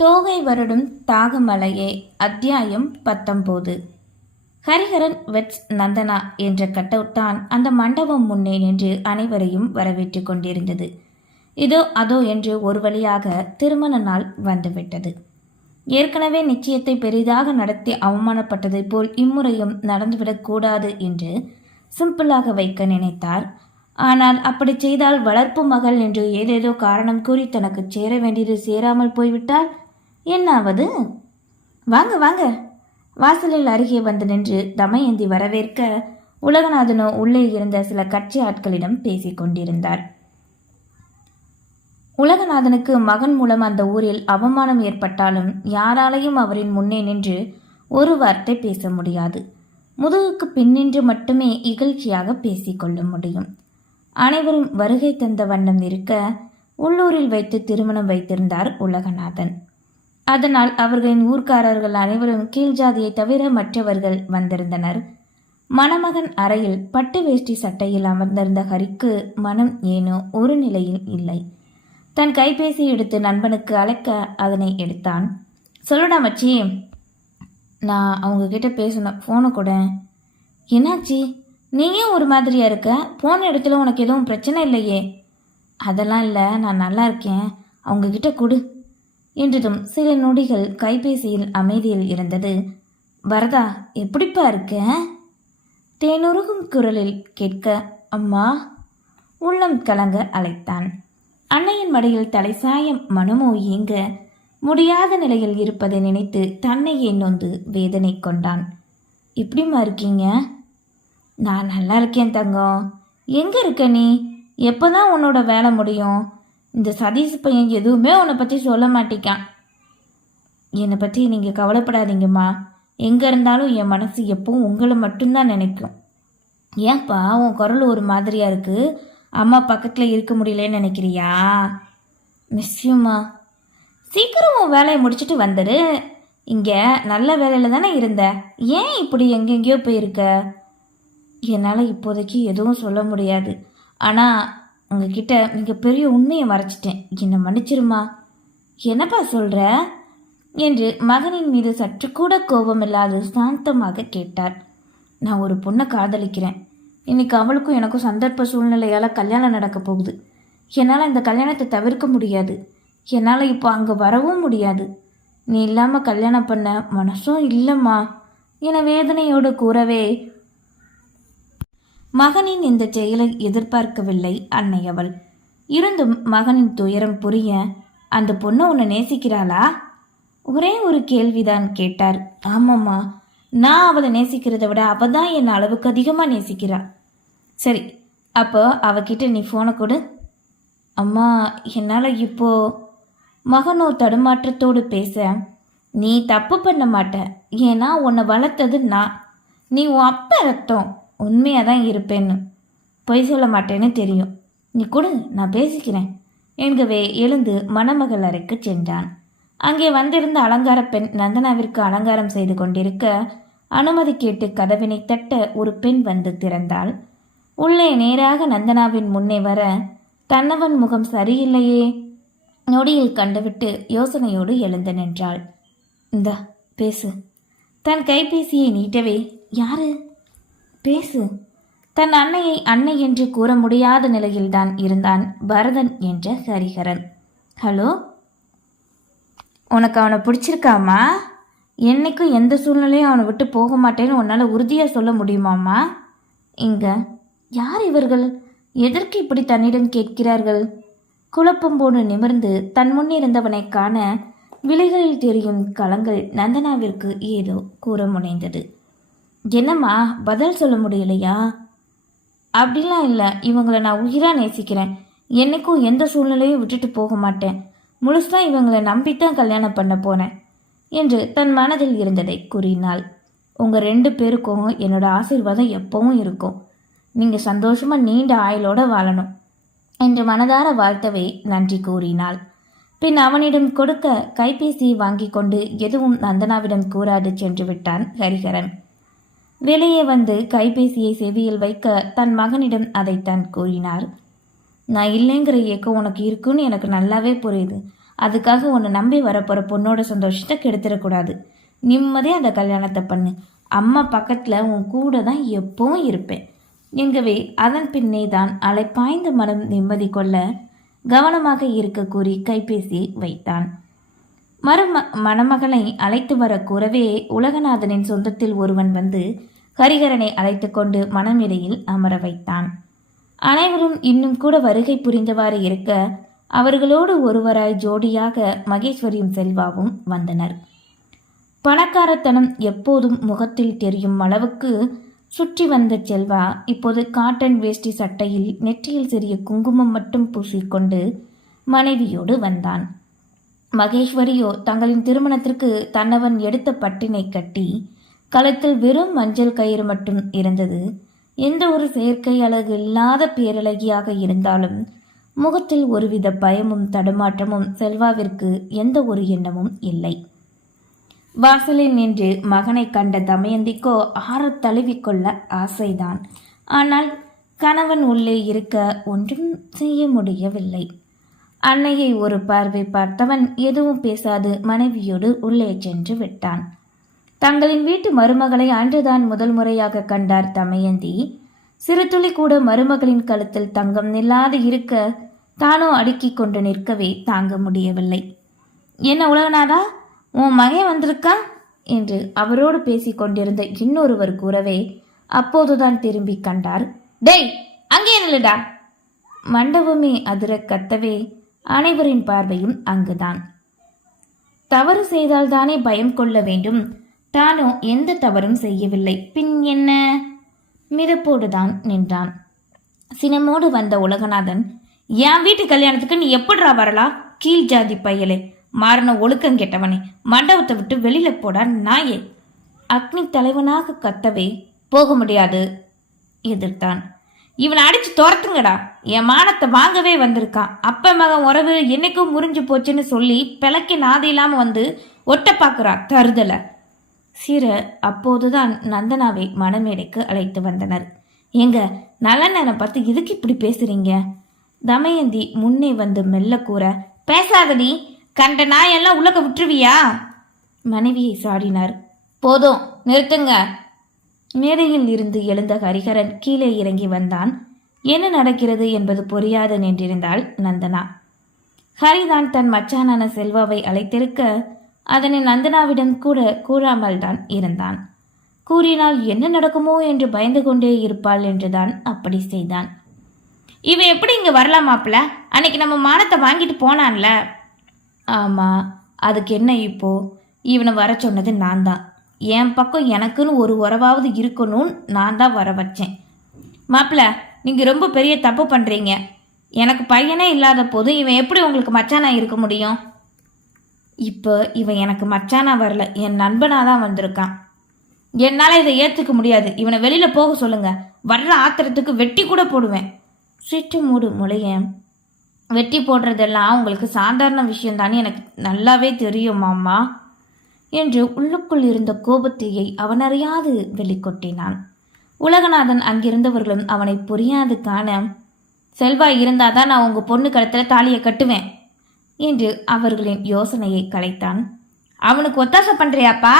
தோகை வருடும் தாகமலையே அத்தியாயம் பத்தொம்போது ஹரிஹரன் வெட்ஸ் நந்தனா என்ற கட்டவுட் தான் அந்த மண்டபம் முன்னே நின்று அனைவரையும் வரவேற்று கொண்டிருந்தது. இதோ அதோ என்று ஒரு வழியாக திருமண நாள் வந்துவிட்டது. ஏற்கனவே நிச்சயத்தை பெரிதாக நடத்தி அவமானப்பட்டதைப் போல் இம்முறையும் நடந்துவிடக்கூடாது என்று சிம்பிளாக வைக்க நினைத்தார். ஆனால் அப்படி செய்தால் வளர்ப்பு மகள் என்று ஏதேதோ காரணம் கூறி தனக்கு சேர வேண்டியது சேராமல் போய்விட்டால் என்னாவது? வாங்க வாங்க. வாசலில் அருகே வந்து நின்று தமயந்தி வரவேற்க உலகநாதனோ உள்ளே இருந்த சில கட்சி ஆட்களிடம் பேசிக் கொண்டிருந்தார். உலகநாதனுக்கு மகன் மூலம் அந்த ஊரில் அவமானம் ஏற்பட்டாலும் யாராலையும் அவரின் முன்னே நின்று ஒரு வார்த்தை பேச முடியாது. முதுகுக்கு பின்னின்று மட்டுமே இகழ்ச்சியாக பேசிக்கொள்ள முடியும். அனைவரும் வருகை தந்த வண்ணம் இருக்க உள்ளூரில் வைத்து திருமணம் வைத்திருந்தார் உலகநாதன். அதனால் அவர்களின் ஊர்க்காரர்கள் அனைவரும் கீழ் ஜாதியை தவிர மற்றவர்கள் வந்திருந்தனர். மணமகன் அறையில் பட்டு வேஷ்டி சட்டையில் அமர்ந்திருந்த ஹரிக்கு மனம் ஏனோ ஒரு நிலையில் இல்லை. தன் கைபேசி எடுத்து நண்பனுக்கு அழைக்க அதனை எடுத்தான். சொல்லுடா மச்சி நான் அவங்க கிட்ட பேசணும் ஃபோனை கூட. என்னாச்சி? நீயே ஒரு மாதிரியா இருக்க? போன இடத்துல உனக்கு எதுவும் பிரச்சனை இல்லையே. அதெல்லாம் இல்லை நான் நல்லா இருக்கேன். அவங்க கிட்ட கொடு. என்றதும் சில நொடிகள் கைபேசியில் அமைதியில் இருந்தது. வரதா எப்படிப்பா இருக்க? தேனுருகும் குரலில் கேட்க அம்மா உள்ளம் கலங்க அழைத்தான். அன்னையின் மடியில் தலை சாயம் மனமோ இயங்க முடியாத நிலையில் இருப்பதை நினைத்து தன்னையே நொந்து வேதனை கொண்டான். எப்படிம்மா இருக்கீங்க? நான் நல்லா இருக்கேன் தங்கம். எங்கே இருக்க நீ? எப்போ தான் உன்னோட வேலை முடியும்? இந்த சதீஷ் பையன் எதுவுமே உன்னை பற்றி சொல்ல மாட்டேக்கான் என்னை பற்றி நீங்கள் கவலைப்படாதீங்கம்மா. எங்கே இருந்தாலும் என் மனசு எப்பவும் உங்களை மட்டும்தான் நினைக்கும். ஏன்ப்பா உன் குரல் ஒரு மாதிரியாக இருக்குது அம்மா பக்கத்தில் இருக்க முடியலன்னு நினைக்கிறியா? மிஸ்யூம்மா சீக்கிரம் உன் வேலையை முடிச்சுட்டு வந்துடு இங்கே நல்ல வேலையில் தானே இருந்த. ஏன் இப்படி எங்கெங்கேயோ போயிருக்க? என்னால் இப்போதைக்கு எதுவும் சொல்ல முடியாது. ஆனால் உங்ககிட்ட மிகப்பெரிய உண்மையை மறைச்சிட்டேன். என்னை மன்னிச்சிருமா? என்னப்பா சொல்கிற என்று மகனின் மீது சற்று கூட கோபமில்லாது சாந்தமாக கேட்டார். நான் ஒரு பொண்ணை காதலிக்கிறேன். இன்னைக்கு அவளுக்கும் எனக்கும் சந்தர்ப்ப சூழ்நிலையால் கல்யாணம் நடக்க போகுது. என்னால் இந்த கல்யாணத்தை தவிர்க்க முடியாது. என்னால் இப்போ அங்கே வரவும் முடியாது. நீ இல்லாமல் கல்யாணம் பண்ண மனசும் இல்லைம்மா. என வேதனையோடு கூறவே மகனின் இந்த செயலை எதிர்பார்க்கவில்லை அன்னை அவள் இருந்தும் மகனின் துயரம் புரிய அந்த பொண்ணு உன்னை நேசிக்கிறாளா? ஒரே ஒரு கேள்விதான் கேட்டார். ஆமாம்மா நான் அவளை நேசிக்கிறத விட அவ தான் என் அளவுக்கு அதிகமாக நேசிக்கிறா. சரி அப்போ அவகிட்ட நீ ஃபோனை கொடு. அம்மா என்னால் இப்போ மகனோ தடுமாற்றத்தோடு பேச நீ தப்பு பண்ண மாட்ட. ஏன்னா உன்னை வளர்த்தது நான். நீ உன் அப்ப ரத்தம். உண்மையாக தான் இருப்பேன்னு. பொய் சொல்ல மாட்டேன்னு தெரியும். நீ கொடு நான் பேசிக்கிறேன். என்கவே எழுந்து மணமகள் அறைக்கு சென்றான். அங்கே வந்திருந்த அலங்கார பெண் நந்தனாவிற்கு அலங்காரம் செய்து கொண்டிருக்க அனுமதி கேட்டு கதவினை தட்ட ஒரு பெண் வந்து திறந்தாள். உள்ளே நேராக நந்தனாவின் முன்னே வர தன்னவன் முகம் சரியில்லையே? நொடியில் கண்டுவிட்டு யோசனையோடு எழுந்து நின்றாள். இந்தா பேசு. தன் கைபேசியை நீட்டவே. யாரு? பேசு. தன் அன்னையை அன்னை என்று கூற முடியாத நிலையில்தான் இருந்தான் பரதன் என்ற ஹரிஹரன். ஹலோ? உனக்கு அவனை பிடிச்சிருக்காமா? என்னைக்கும் எந்த சூழ்நிலையும் அவனை விட்டு போக மாட்டேன்னு உன்னால் உறுதியாக சொல்ல முடியுமாம்மா? இங்கே. யார் இவர்கள்? எதற்கு இப்படி தன்னிடம் கேட்கிறார்கள்? குழப்பம் போடு நிமிர்ந்து தன் முன்னிருந்தவனை காண விலைகளில் தெரியும் களங்கள் நந்தனாவிற்கு ஏதோ கூற முனைந்தது. என்னம்மா பதில் சொல்ல முடியலையா? அப்படிலாம் இல்லை இவங்களை நான் உயிராக நேசிக்கிறேன். என்றைக்கும் எந்த சூழ்நிலையும் விட்டுட்டு போக மாட்டேன். முழுசாக இவங்களை நம்பித்தான் கல்யாணம் பண்ண போனேன் என்று தன் மனதில் இருந்ததை கூறினாள். உங்கள் ரெண்டு பேருக்கும் என்னோட ஆசீர்வாதம் எப்பவும் இருக்கும். நீங்கள் சந்தோஷமாக நீண்ட ஆயுளோடு வாழணும் என்று மனதார வாழ்த்தவே நன்றி கூறினாள். பின் அவனிடம் கொடுக்க கைபேசியை வாங்கி கொண்டு எதுவும் நந்தனாவிடம் கூறாது சென்று விட்டான் ஹரிஹரன். வெளியே வந்து கைபேசியை செவியில் வைக்க தன் மகனிடம் அதைத்தான் கூறினார். நான் இல்லைங்கிற ஏக்கம் உனக்கு இருக்குன்னு எனக்கு நல்லாவே புரியுது. அதுக்காக உன்னை நம்பி வரப்போகிற பொண்ணோட சந்தோஷத்தை கெடுத்துடக்கூடாது. நிம்மதியாக அந்த கல்யாணத்தை பண்ணு. அம்மா பக்கத்தில் உன் கூட தான் எப்பவும் இருப்பேன். எங்கவே அதன் பின்னே தான் அலைப்பாய்ந்த மனம் நிம்மதி கொள்ள கவனமாக இருக்க கூறி கைபேசியை வைத்தான். மரும மணமகளை அழைத்து வர கூறவே உலகநாதனின் சொந்தத்தில் ஒருவன் வந்து ஹரிகரனை அழைத்து கொண்டு மனமிடையில் அமர வைத்தான். அனைவரும் இன்னும் கூட வருகை புரிந்தவாறு இருக்க அவர்களோடு ஒருவராய் ஜோடியாக மகேஸ்வரியும் செல்வாவும் வந்தனர். பணக்காரத்தனம் எப்போதும் முகத்தில் தெரியும் அளவுக்கு சுற்றி வந்த செல்வா இப்போது காட்டன் வேஷ்டி சட்டையில் நெற்றியில் சிறிய குங்குமம் மட்டும் பூசிக்கொண்டு மனைவியோடு வந்தான். மகேஸ்வரியோ தங்களின் திருமணத்திற்கு தன்னவன் எடுத்த பட்டினை கட்டி கழுத்தில் வெறும் மஞ்சள் கயிறு மட்டும் இருந்தது. எந்த ஒரு செயற்கை அழகு இல்லாத பேரழகியாக இருந்தாலும் முகத்தில் ஒருவித பயமும் தடுமாற்றமும் செல்வாவிற்கு எந்த ஒரு எண்ணமும் இல்லை. வாசலில் நின்று மகனை கண்ட தமயந்திக்கோ ஆறத் தழுவிக்கொள்ள ஆசைதான். ஆனால் கணவன் உள்ளே இருக்க ஒன்றும் செய்ய முடியவில்லை. அன்னையை ஒரு பார்வை பார்த்தவன் எதுவும் பேசாது மனைவியோடு உள்ளே சென்று விட்டான். தங்களின் வீட்டு மருமகளை அன்றுதான் முதல் முறையாக கண்டார் தமயந்தி. சிறு துளி கூட மருமகளின் கழுத்தில் தங்கம் நில்லாது இருக்க தானோ அடுக்கிக் கொண்டு நிற்கவே தாங்க முடியவில்லை. என்ன உலகநாதா உன் மகன் வந்திருக்கா? என்று அவரோடு பேசிக் கொண்டிருந்த இன்னொருவர் கூறவே அப்போதுதான் திரும்பி கண்டார். டேய் அங்கே நில்லுடா. மண்டபமே அதிர கத்தவே அனைவரின் பார்வையும் அங்குதான். தவறு செய்தால்தானே பயம் கொள்ள வேண்டும். தானோ எந்த தவறும் செய்யவில்லை. பின் என்ன? மிதப்போடுதான் நின்றான். சினமோடு வந்த உலகநாதன் என் வீட்டு கல்யாணத்துக்கு நீ எப்படிரா வரலாம் கீழ் ஜாதி பையலே. மாறின ஒழுக்கம் கெட்டவனே. மண்டபத்தை விட்டு வெளியில போடா நாயே. அக்னி தலைவனாக கத்தவே போக முடியாது எதிர்த்தான். இவனை அடிச்சு துரத்துங்கடா. என் மானத்தை வாங்கவே வந்திருக்கான் அப்ப மகன் உறவு என்னைக்கும் முறிஞ்சு போச்சுன்னு சொல்லி பிளக்கி நாதி இல்லாம வந்து ஒட்ட பார்க்குறா தருதலை. சீர அப்போதுதான் நந்தனாவை மணமேடைக்கு அழைத்து வந்தனர். ஏங்க நலனனை பார்த்து இதுக்கு இப்படி பேசுறீங்க? தமயந்தி முன்னே வந்து மெல்ல கூற பேசாதடி கண்ட நாயெல்லாம் உலக விட்டுருவியா? மனைவியை சாடினார் போதும் நிறுத்துங்க. மேடையில் இருந்து எழுந்த ஹரிஹரன் கீழே இறங்கி வந்தான். என்ன நடக்கிறது என்பது புரியாது நின்றிருந்தாள் நந்தனா. ஹரிதான் தன் மச்சானான செல்வாவை அழைத்திருக்க அதனை நந்தனாவிடம் கூட கூறாமல் தான் இருந்தான். கூறினால் என்ன நடக்குமோ என்று பயந்து கொண்டே இருப்பாள் என்றுதான் அப்படி செய்தான். இவ எப்படி இங்கே வரலாம் மாப்பிள? அன்னைக்கு நம்ம மானத்தை வாங்கிட்டு போனான்ல. ஆமா அதுக்கு என்ன இப்போ? இவனை வர சொன்னது நான் தான் என் பக்கம் எனக்குன்னு ஒரு உறவாவது இருக்கணும்னு நான் தான் வர வச்சேன். மாப்பிள நீங்கள் ரொம்ப பெரிய தப்பு பண்ணுறீங்க எனக்கு பையனே இல்லாத போது இவன் எப்படி உங்களுக்கு மச்சானா இருக்க முடியும்? இப்போ இவன் எனக்கு மச்சானா வரல. என் நண்பனாக தான் வந்திருக்கான். என்னால் இதை ஏற்றுக்க முடியாது. இவனை வெளியில் போக சொல்லுங்கள் வர்ற ஆத்திரத்துக்கு வெட்டி கூட போடுவேன். சுவிட்டு மூடு முளையன். வெட்டி போடுறதெல்லாம் உங்களுக்கு சாதாரண விஷயம்தானே எனக்கு நல்லாவே தெரியும் மாமா. என்று உள்ளுக்குள் இருந்த கோபத்தையை அவனறியாது வெளிக்கொட்டினான். உலகநாதன் அங்கிருந்தவர்களும் அவனை புரியாது காண செல்வா இருந்தாதான் நான் உங்கள் பொண்ணு கழுத்தில் தாலியை கட்டுவேன் என்று அவர்களின் யோசனையை கலைத்தான். அவனுக்கு ஒத்தாசை பண்ணுறியாப்பா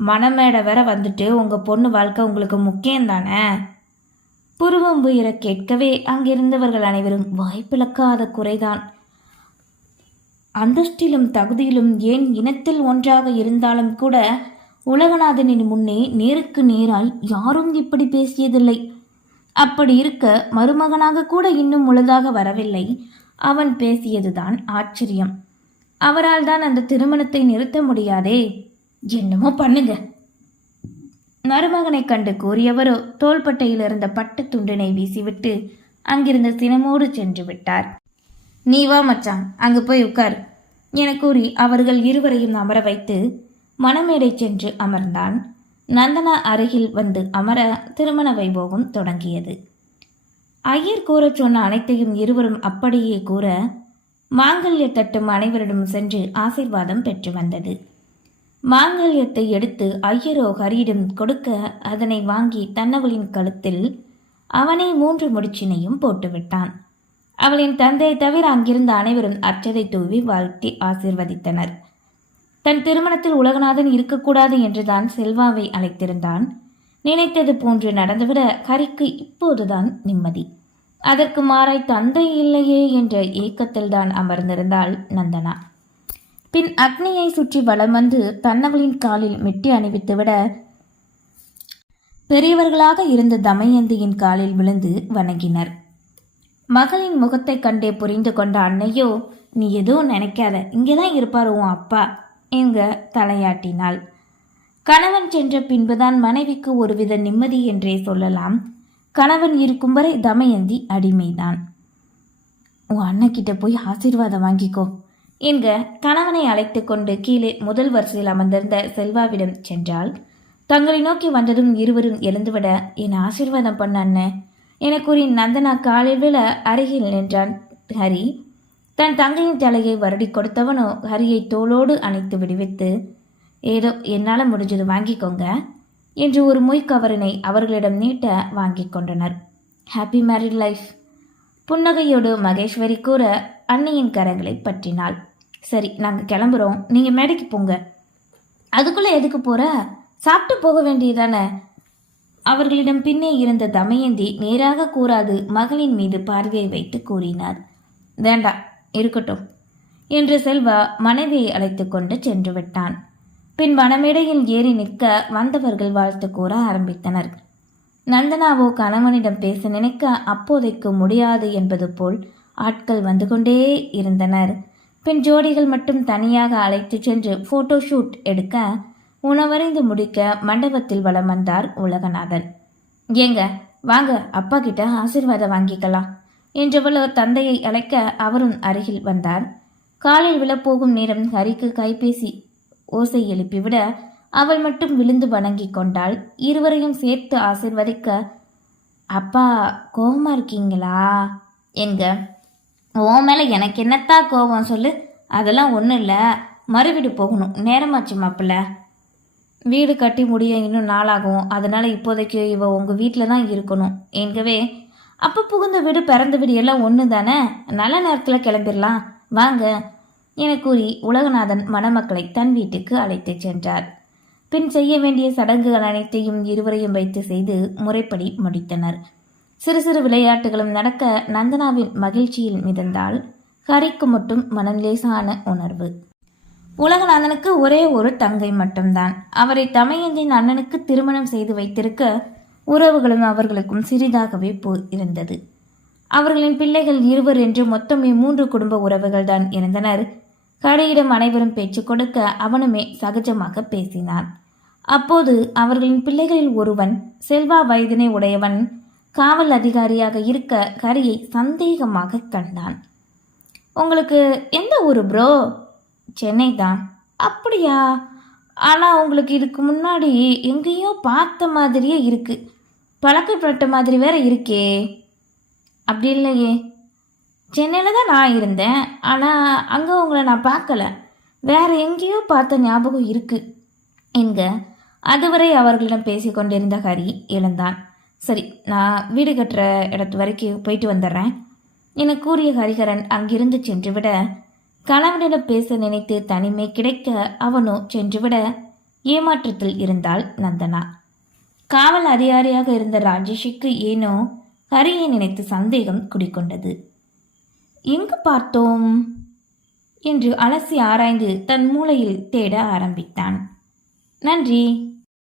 மணமேடை வேற வந்துட்டு உங்கள் பொண்ணு வாழ்க்கை உங்களுக்கு முக்கியம் தானே? புருவம் உயர கேட்கவே அங்கிருந்தவர்கள் அனைவரும் வாய்ப்பிழக்காத குறைதான். அந்தஸ்திலும் தகுதியிலும் ஏன் இனத்தில் ஒன்றாக இருந்தாலும் கூட உலகநாதனின் முன்னே நேருக்கு நேரால் யாரும் இப்படி பேசியதில்லை. அப்படி இருக்க மருமகனாக கூட இன்னும் முழுதாக வரவில்லை. அவன் பேசியதுதான் ஆச்சரியம். அவரால் தான் அந்த திருமணத்தை நிறுத்த முடியாதே. என்னமோ பண்ணுங்க. மருமகனை கண்டு கூறியவரோ தோள்பட்டையில் இருந்த பட்டு துண்டினை வீசிவிட்டு அங்கிருந்த சினமோடு சென்று விட்டார். நீ வா மச்சான் அங்கு போய் உட்கார் என கூறி அவர்கள் இருவரையும் அமர வைத்து மணமேடை சென்று அமர்ந்தான். நந்தனா அருகில் வந்து அமர திருமண வைபோகம் தொடங்கியது. ஐயர் கூறச் சொன்ன அனைத்தையும் இருவரும் அப்படியே கூற மாங்கல்ய தட்டும் அனைவரிடம் சென்று ஆசீர்வாதம் பெற்று வந்தது. மாங்கல்யத்தை எடுத்து ஐயரோ ஹரியிடம் கொடுக்க அதனை வாங்கி தன்னவளின் கழுத்தில் அவனே மூன்று முடிச்சினையும் போட்டுவிட்டான். அவளின் தந்தையை தவிர அங்கிருந்த அனைவரும் அச்சதை தூவி வாழ்த்தி ஆசிர்வதித்தனர். தன் திருமணத்தில் உலகநாதன் இருக்கக்கூடாது என்றுதான் செல்வாவை அழைத்திருந்தான். நினைத்தது போன்று நடந்துவிட ஹரிக்கு இப்போதுதான் நிம்மதி. அதற்கு மாறாய் தந்தை இல்லையே என்ற ஏக்கத்தில்தான் அமர்ந்திருந்தாள் நந்தனா. பின் அக்னியை சுற்றி வலம் வந்து தன்னவளின் காலில் மெட்டி அணிவித்துவிட பெரியவர்களாக இருந்த தமயந்தியின் காலில் விழுந்து வணங்கினர். மகளின் முகத்தைக் கண்டே புரிந்து கொண்ட அன்னையோ நீ எதுவும் நினைக்காத இங்கேதான் இருப்பார் உன் அப்பா. என்க தலையாட்டினாள். கணவன் சென்ற பின்புதான் மனைவிக்கு ஒருவித நிம்மதி என்றே சொல்லலாம். கணவன் இருக்கும் வரை தமயந்தி அடிமைதான். உன் அண்ணக்கிட்ட போய் ஆசீர்வாதம் வாங்கிக்கோ என்க கணவனை அழைத்து கொண்டு கீழே முதல் வரிசையில் அமர்ந்திருந்த செல்வாவிடம் சென்றால் தங்களை நோக்கி வந்ததும் இருவரும் எழுந்துவிட என் ஆசீர்வாதம் பண்ண அண்ணன் என கூறி நந்தனா காலையில் அருகில் நின்றான் ஹரி. தன் தங்கையின் தலையை வருடி கொடுத்தவனோ ஹரியை தோளோடு அணைத்து விடுவித்து ஏதோ என்னால் முடிஞ்சது வாங்கிக்கோங்க என்று ஒரு மொய் கவரினை அவர்களிடம் நீட்ட வாங்கிக் கொண்டனர். ஹாப்பி மேரிட் லைஃப் புன்னகையோடு மகேஸ்வரி கூற அன்னையின் கரங்களை பற்றினாள். சரி நாங்கள் கிளம்புறோம். நீங்கள் மேடைக்கு போங்க. அதுக்குள்ளே எதுக்கு போற? சாப்பிட்டு போக வேண்டியதானே? அவர்களிடம் பின்னே இருந்த தமயந்தி நேராக கூறாது மகளின் மீது பார்வையை வைத்து கூறினார். வேண்டாம் இருக்கட்டும். என்று செல்வா மனைவியை அழைத்து கொண்டு சென்று விட்டான். பின் வனமேடையில் ஏறி நிற்க வந்தவர்கள் வாழ்த்து கூற ஆரம்பித்தனர். நந்தனாவோ கணவனிடம் பேச நினைக்க அப்போதைக்கு முடியாது என்பது போல் ஆட்கள் வந்து கொண்டே இருந்தனர். பின் ஜோடிகள் மட்டும் தனியாக அழைத்து சென்று போட்டோ ஷூட் எடுக்க உணவறிந்து முடிக்க மண்டபத்தில் வலம் வந்தார் உலகநாதன். ஏங்க வாங்க அப்பா கிட்ட ஆசீர்வாதம் வாங்கிக்கலாம். என்றவளோ தந்தையை அழைக்க அவரும் அருகில் வந்தார். காலில் விழப்போகும் நேரம் ஹரிக்கு கைபேசி ஓசை எழுப்பிவிட அவள் மட்டும் விழுந்து வணங்கி கொண்டாள். இருவரையும் சேர்த்து ஆசிர்வதிக்க அப்பா கோபமா இருக்கீங்களா? என்க ஓ மேலே எனக்கு என்னத்தா கோபம் சொல்லு. அதெல்லாம் ஒன்றும் இல்லை. மறுவீடு போகணும். நேரமாச்சு மாப்பிள்ள. வீடு கட்டி முடிய இன்னும் நாளாகும். அதனால இப்போதைக்கு இவ உங்கள் வீட்டில் தான் இருக்கணும். என்கவே அப்போ புகுந்த வீடு பிறந்த வீடு எல்லாம் ஒன்று தானே நல்ல நேரத்தில் கிளம்பிடலாம் வாங்க என கூறி உலகநாதன் மணமக்களை தன் வீட்டுக்கு அழைத்து சென்றார். பின் செய்ய வேண்டிய சடங்குகள் அனைத்தையும் இருவரையும் வைத்து செய்து முறைப்படி முடித்தனர். சிறு சிறு விளையாட்டுகளும் நடக்க நந்தனாவின் மகிழ்ச்சியில் மிதந்தால் ஹரிக்கு மட்டும் மனம் லேசான உணர்வு. உலகநாதனுக்கு ஒரே ஒரு தங்கை மட்டும்தான். அவரை தமையந்தின் அண்ணனுக்கு திருமணம் செய்து வைத்திருக்க உறவுகளும் அவர்களுக்கும் சிறிதாகவே போ இருந்தது. அவர்களின் பிள்ளைகள் இருவர் என்று மொத்தமே மூன்று குடும்ப உறவுகள் தான் இருந்தனர். கடையிடம் அனைவரும் பேச்சு கொடுக்க அவனுமே சகஜமாக பேசினான். அப்போது அவர்களின் பிள்ளைகளில் ஒருவன் செல்வா வயதினை உடையவன் காவல் அதிகாரியாக இருக்க கரியை சந்தேகமாக கண்டான். உங்களுக்கு எந்த ஊர் ப்ரோ சென்னை தான் அப்படியா? ஆனால் உங்களுக்கு இதுக்கு முன்னாடி எங்கேயோ பார்த்த மாதிரியே இருக்குது பழக்கப்பட்ட மாதிரி வேற இருக்கே. அப்படி இல்லையே. சென்னையில் தான் நான் இருந்தேன். ஆனால் அங்கே உங்களை நான் பார்க்கல. வேற எங்கேயோ பார்த்த ஞாபகம் இருக்கு. என்க அதுவரை அவர்களிடம் பேசி கொண்டிருந்த ஹரி எழுந்தான். சரி நான் வீடு கட்டுற இடத்து வரைக்கும் போயிட்டு வந்துடுறேன். என கூறிய ஹரிஹரன் அங்கிருந்து சென்றுவிட கணவனிடம் பேச நினைத்து தனிமை கிடைக்க அவனோ சென்றுவிட ஏமாற்றத்தில் இருந்தாள் நந்தனா. காவல் அதிகாரியாக இருந்த ராஜேஷுக்கு ஏனோ ஹரியை நினைத்து சந்தேகம் குடிக்கொண்டது எங்கு பார்த்தோம்? என்று அலசி ஆராய்ந்து தன் மூளையில் தேட ஆரம்பித்தான். நன்றி.